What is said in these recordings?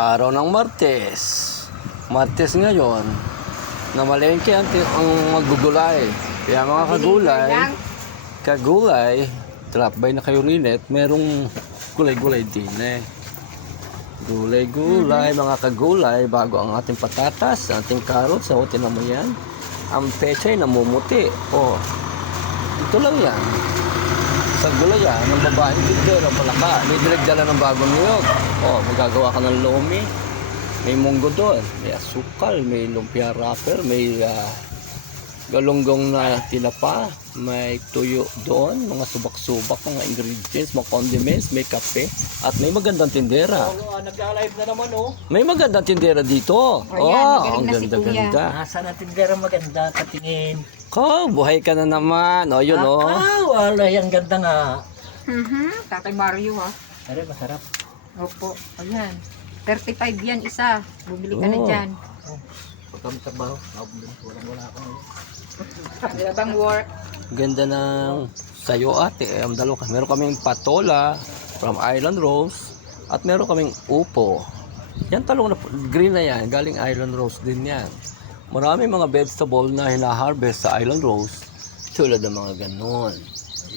Araw ng Martes. Martes ngayon. Namalengke ang maggugulay. Kaya mga kagulay, drop by na kayo rin at merong gulay-gulay din eh. Gulay-gulay, mga kagulay, bago ang ating patatas, ating carrots, o tinan mo yan. Ang pechay namumuti. Oh, ito lang yan. Sa gulay yan, ng babaeng tindera, palaka. May direct-dala ng bagong niyog. Oh, magagawa ka ng lomi. May munggo doon. May asukal, may lumpia wrapper, may galunggong na tinapa, may tuyo doon, mga subak-subak, mga ingredients, mga condiments, may kape, at may magandang tindera. Nag-live na naman May magandang tindera dito. Ayan, Ang ganda-ganda. Nasa na tindera maganda, patingin. Buhay ka na naman. O, yun, Wala, yung ganda nga. Tatay Mario Are, masarap. Opo, ayan. 35 yan isa. Bumili ka na dyan. Pag kami sa baho, walang-wala ako. Wala bang work? Ganda ng sayo ate. Ang dalawa. Meron kaming patola from Island Rose at meron kaming upo. Yan talong na green na yan. Galing Island Rose din yan. Maraming mga vegetable na hina-harvest sa Island Rose. Tulad ng mga ganon.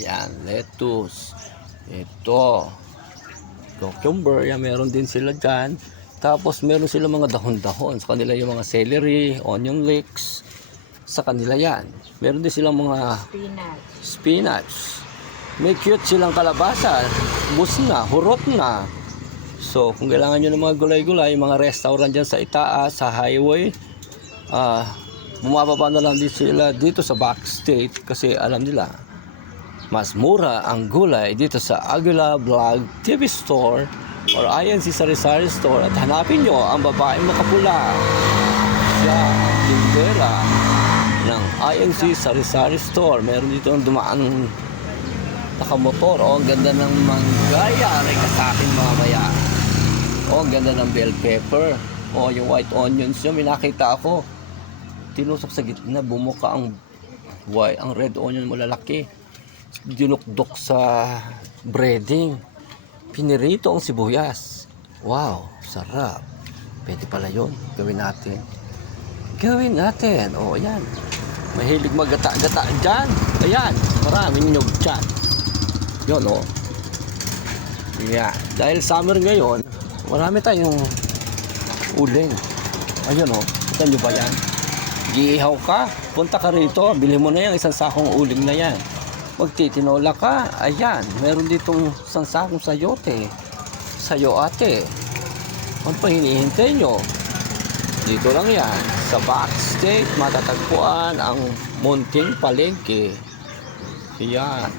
Yan. Lettuce. Ito. Cucumber. Yan. Meron din sila dyan. Tapos meron sila mga dahon-dahon. Sa kanila yung mga celery, onion leeks. Sa kanila yan. Meron din silang mga spinach. May cute silang kalabasa. Bus na, hurot na. So, kung kailangan nyo ng mga gulay-gulay, mga restaurant dyan sa itaas, sa highway, bumababa na lang din sila dito sa backstage kasi alam nila, mas mura ang gulay dito sa Aguila Vlog TV Store or INC Sari-Sari Store at hanapin nyo ang babaeng makapula siya ang tindera ng INC Sari-Sari Store. Meron dito ang dumaan nakamotor. Ang ganda ng manggaya rin ka sa akin mamaya. Ang ganda ng bell pepper. Yung white onions yun, may nakita ako. Tinusok sa gitna, bumuka ang red onion malalaki. Dinukdok sa breading. Pinirito ang sibuyas. Wow, sarap. Pwede pala yun. Gawin natin. Ayan. Mahilig maggata-gata dyan. Ayan, maraming nyug dyan. Yun, Ayan. Dahil summer ngayon, marami tayong uling. Ayun, kita nyo ba yan? Giihaw ka, punta ka rito, bili mo na yan, isang sakong uling na yan. Magtitinola ka, ayan, meron ditong isang sakong sayote. Sayo ate. Ano pa hinihintay nyo? Dito lang yan, sa backstage, matatagpuan ang munting palengke. Ayan.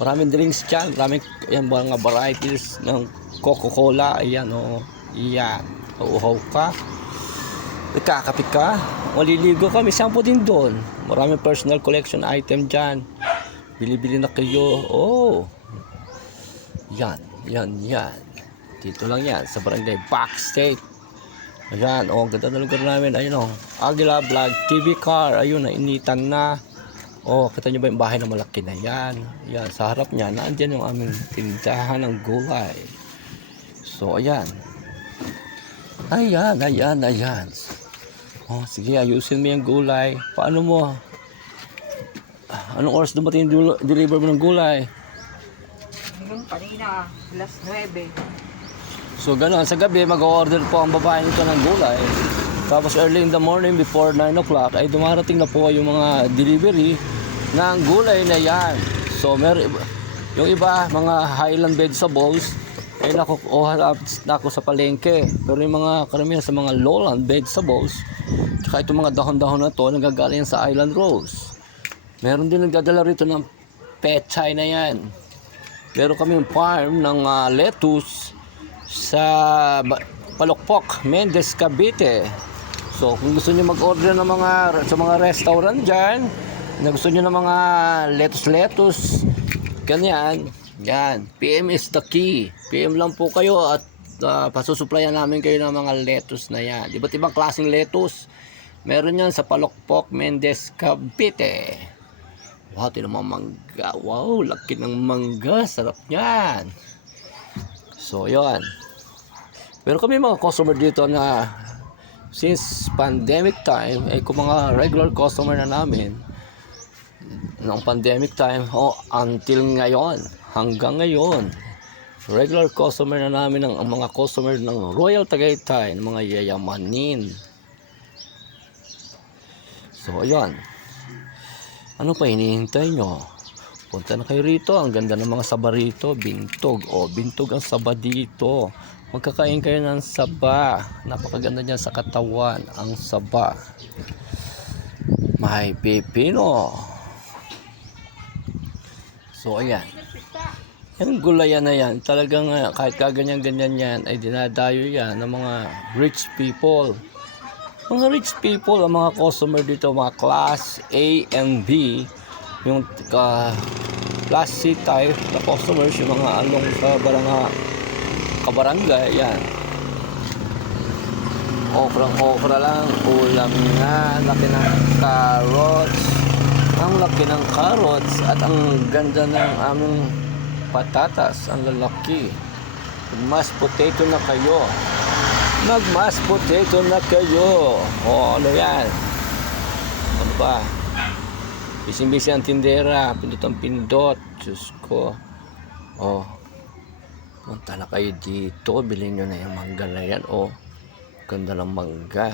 Maraming drinks dyan, maraming mga varieties ng Coca-Cola, ayan, Ayan, uuhaw ka. Nagkakape ka, maliligo ka, may sampo din doon. Maraming personal collection item dyan. Bili-bili na kayo. Yan. Dito lang yan, sa barangay Backstage. Ayan, ganda na lugar namin. Ayun, Aguila Vlog TV Car. Ayun, nainitan na. Kita nyo ba yung bahay na malaki na yan? Yan, sa harap niya, naandyan yung aming tindahan ng gulay. So, ayan. Ayan. Sige, ayusin mo yung gulay. Paano mo? Anong oras dumating yung deliver mo ng gulay? Yung kanina, alas 9. So, gano'n. Sa gabi, mag-order po ang babae nito ng gulay. Tapos, early in the morning, before 9 o'clock, ay dumarating na po yung mga delivery ng gulay na yan. So, yung iba, mga highland vegetables, ay nakukuha na ako sa palengke. Pero yung mga karamihan sa mga lowland vegetables, tsaka itong mga dahon-dahon na to, nagagaling sa Island Rose. Meron din nagdadala rito ng pechay na yan. Meron kami yung farm ng lettuce sa Palokpok, Mendez, Cavite. So, kung gusto niyo mag-order ng sa mga restaurant dyan, na gusto niyo ng mga lettuce, ganyan, yan, PM is the key. PM lang po kayo at pasusuplayan namin kayo ng mga lettuce na yan. Iba't ibang klaseng lettuce. Meron yan sa Palokpok, Mendez, Cavite. Wow, tinan mo mangga. Wow, laki ng mangga. Sarap yan. So, yun. Pero kami mga customer dito na since pandemic time, ay kung mga regular customer na namin, noong pandemic time, until ngayon, hanggang ngayon, regular customer na namin ang mga customer ng Royal Tagaytay, ng mga yayamanin. So, ayun. Ano pa hinihintay nyo? Punta na kayo rito. Ang ganda ng mga saba rito. Bintog. Bintog ang saba dito. Magkakain kayo ng saba. Napakaganda niyan sa katawan. Ang saba. May pipino. So, ayan. Yung gulayan na yan, talagang kahit kaganyan-ganyan yan, ay dinadayo yan ng mga rich people. Mga rich people, ang mga customer dito, mga class A and B, yung class C type na customers, yung mga along sa kabarangay, yan. Okra lang, ulam nga, laki ng carrots, ang laki ng carrots, at ang ganda ng aming patatas, ang lalaki. Mas potato na kayo. Mag-mashed potato na kayo. Ano yan? Ano ba? Bising-bising ang tindera. Pindot ang pindot. Diyos ko. Punta na kayo dito. Bilhin nyo na yung mangga na yan. Ganda ng mangga.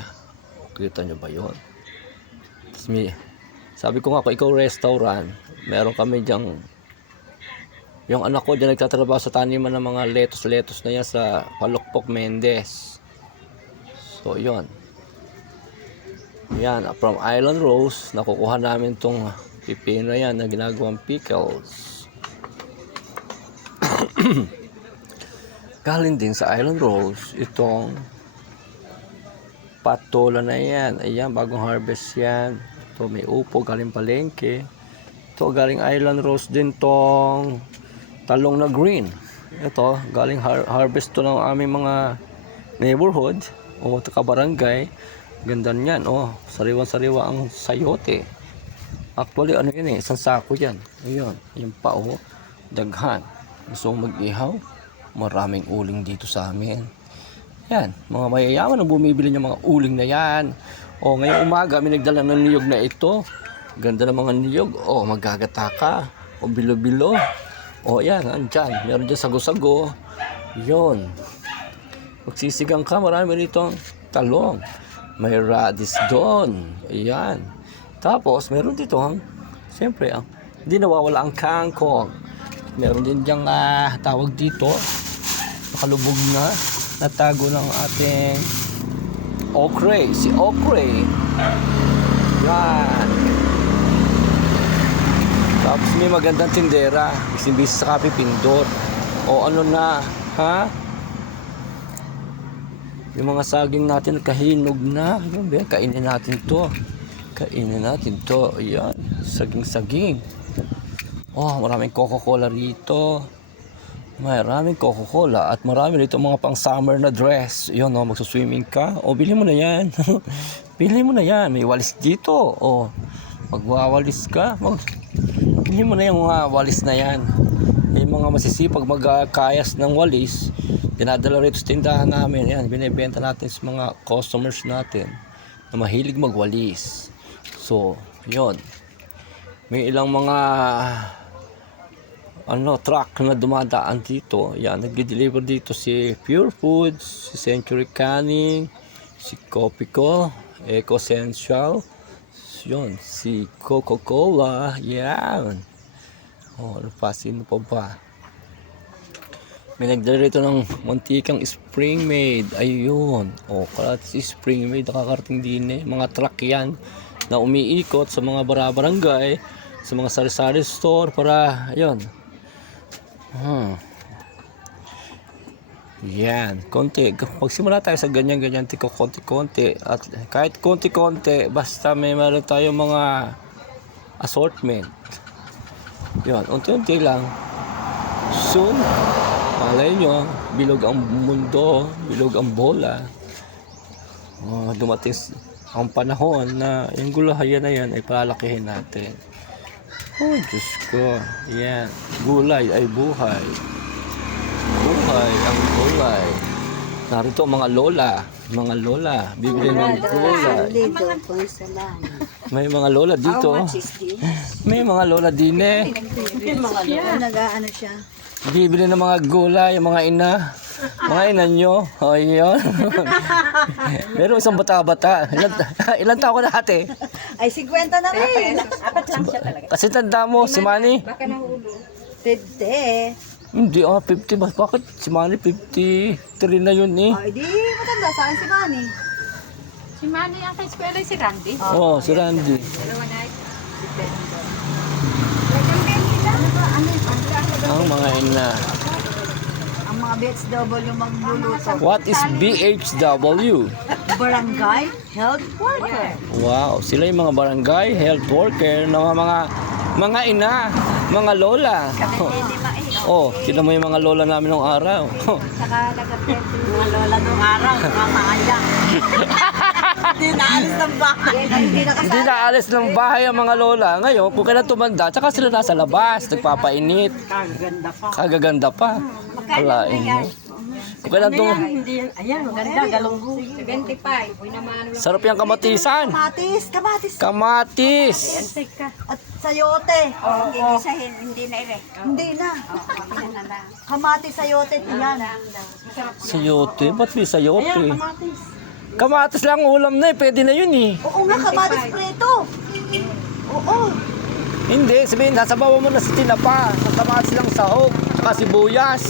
Kita nyo ba yun? Sabi ko nga, kung ikaw restaurant, meron kami dyang, yung anak ko dyan nagtatrabaho sa taniman ng mga lettuce na yan sa Palokpok, Mendez. So, yun. Yan, from Island Rose, nakukuha namin tong pipino yan na ginagawang pickles. Galing din sa Island Rose, itong patola na yan. Ayan, bagong harvest yan. Ito, may upo, galing palengke. Ito, galing Island Rose din tong talong na green. Ito, galing harvest to ng aming mga neighborhood o kabarangay. Ganda niyan. Sariwan-sariwa ang sayote. Actually, ano yan isang sako yan. Ayun, yung pa daghan. Gusto mong mag-ihaw? Maraming uling dito sa amin. Yan, mga mayayaman ang bumibili ng mga uling na yan. Ngayong umaga, may nagdala ng niyog na ito. Ganda ng mga niyog. Magagata ka. Bilo-bilo. Yan, andyan. Meron dyan sago-sago. Yun. Magsisigang ka, marami rito talong. May radish doon. Ayan. Tapos, meron dito, siyempre, hindi nawawala ang kangkong. Meron din diyang tawag dito, nakalubog na, natago ng ating okra. Si okra. Yan. Tapos may magandang tindera. Bising-bising sa kape pindot. Ano na, ha? Yung mga saging natin kahinog na. Yun ba? Kainin natin to. Ayan. Saging-saging. Maraming Coca-Cola rito. Maraming Coca-Cola. At marami rito mga pang summer na dress. Yun, magsuswimming ka. Bili mo na yan. Bili mo na yan. May walis dito. Magwawalis ka. Bili mo na yung mga walis na yan. Yung mga masisipag magkayas ng walis, dinadala rito sa tindahan namin. Yan, binibenta natin sa mga customers natin na mahilig magwalis. So, yun. May ilang mga truck na dumadaan dito. Yan, nag-deliver dito si Pure Foods, si Century Canning, si Copico, Eco Essential, yun, si Coca-Cola. Yan. Ano pa? Sino pa ba? May nagdala rito ng mantikang Spring Made. Ayun. Si Spring Made nakakarating din mga truck yan na umiikot sa mga barangay, sa mga sari-sari store para, ayun. Yan. Pagsimula tayo sa ganyan-ganyan, konti-konti. At kahit konti-konti, basta may meron tayo mga assortment. Yun, unti-unti lang. Soon, malay nyo, bilog ang mundo, bilog ang bola. Dumating ang panahon na yung gulayan na yan ay palalakihin natin. Diyos ko. Yan. Gulay ay buhay. Buhay ang gulay. Narito ang mga lola. Mga lola. Bibili ng gulay. Little porcelain. May mga lola dito. How much is this? May mga lola din eh. Yung mga lola, nag-ano siya. Bibili ng mga gulay, yung mga ina. Mga ina nyo. O, yun. Meron isang bata-bata. Ilan taon ko na ate? Ay, 50 na rin. Kasi tanda mo, si Manny. Baka nahulo. 50. Hindi, 50 ba? Bakit? Si Manny 53 na yun eh. Ay, di matanda. Saan si Manny? Si Manny ang ka-eskwela si Randy. Oh, si Randy. Dalawa na eh. Ang mga ina. Ang mga BHW magluluto. What is BHW? Barangay Health Worker. Wow, sila yung mga barangay health worker ng mga ina, mga lola. Oh, tignan mo yung mga lola namin nung araw. Saka nag-appreciate mga lola nung araw. Mamaya. Hindi naalis ng bahay. Hindi Hindi na alis ng bahay ang mga lola. Ngayon, kung kailan tumanda, tsaka sila nasa labas, nagpapainit. Kagaganda pa. Kalain mo. Kung kailan Ayan, maganda. Galunggo. 75. Uy naman. sarap yung kamatisan. Kamatis. Kamatis. Kamatis. At sayote. Hindi na ire. Hindi na. Kamatis, sayote. Yan. Sayote? Ba't may sayote? Kamatis lang ulam na eh. Pwede na yun eh. Oo nga, kamatis preto. Oo. Hindi, sabihin, nasabawan mo na sa tinapa. Ang kamatis lang sahog. Saka sibuyas.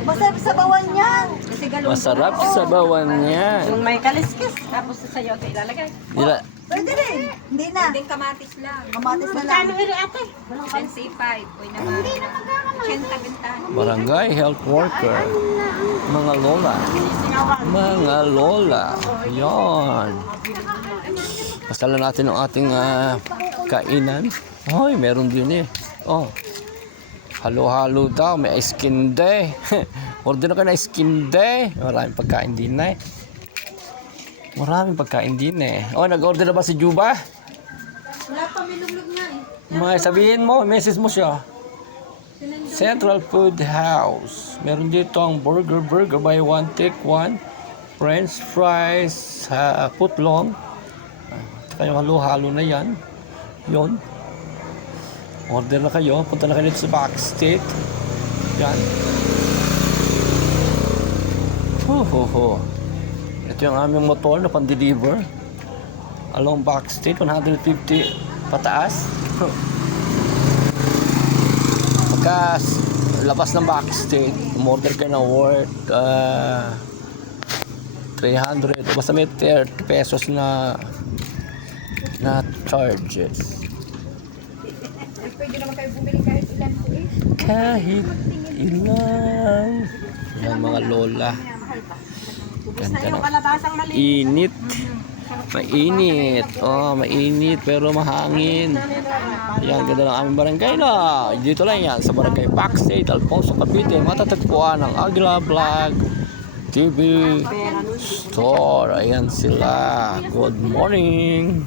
Masarap sa bawan yan. Kasi galong. Masarap sa bawan niya. Yung may kaliskis. Tapos sa sayo ito ilalagay. Nila, Pwede rin. Hindi na. Hindi kamatis lang. Kamatis na lang. ire ate? 25. Uy naman. 80 bentahan. barangay health worker. Mga lola. Mga lola. Yan. Pasala natin ang ating kainan. Hoy, meron din eh. Oh. Halo-halo daw. May ice cream day. Order ka na ice cream day. Maraming pagkain din na eh. Maraming pagkain din eh. Oh, nag-order na ba si Juba? Wala pa, may luglog nga eh. Mga sabihin mo, message mo siya. Central Food House. Meron dito ang burger by one take one. French fries, footlong. Kayo halo-halo na yan. Yun. Order na kayo. Punta na kayo dito sa Backstate. Yan. Ito yung aming motor na pan-deliver. Along Backstate, 150 pataas. Pagka labas ng Backstate, umorder kayo ng worth 300. Basta may 30 pesos na charges. Pwede naman kayo bumili kahit ilan po eh. Kahit ilan. Yan mga lola. Ganda na. Init. Mainit. Oh, mainit pero mahangin. Yan, ganda ng aming barangay na. Dito lang yan sa barangay Backstate, Alfonso, Cavite. Matatagpuan ng Agla Vlog TV Store. Ayan sila. Good morning.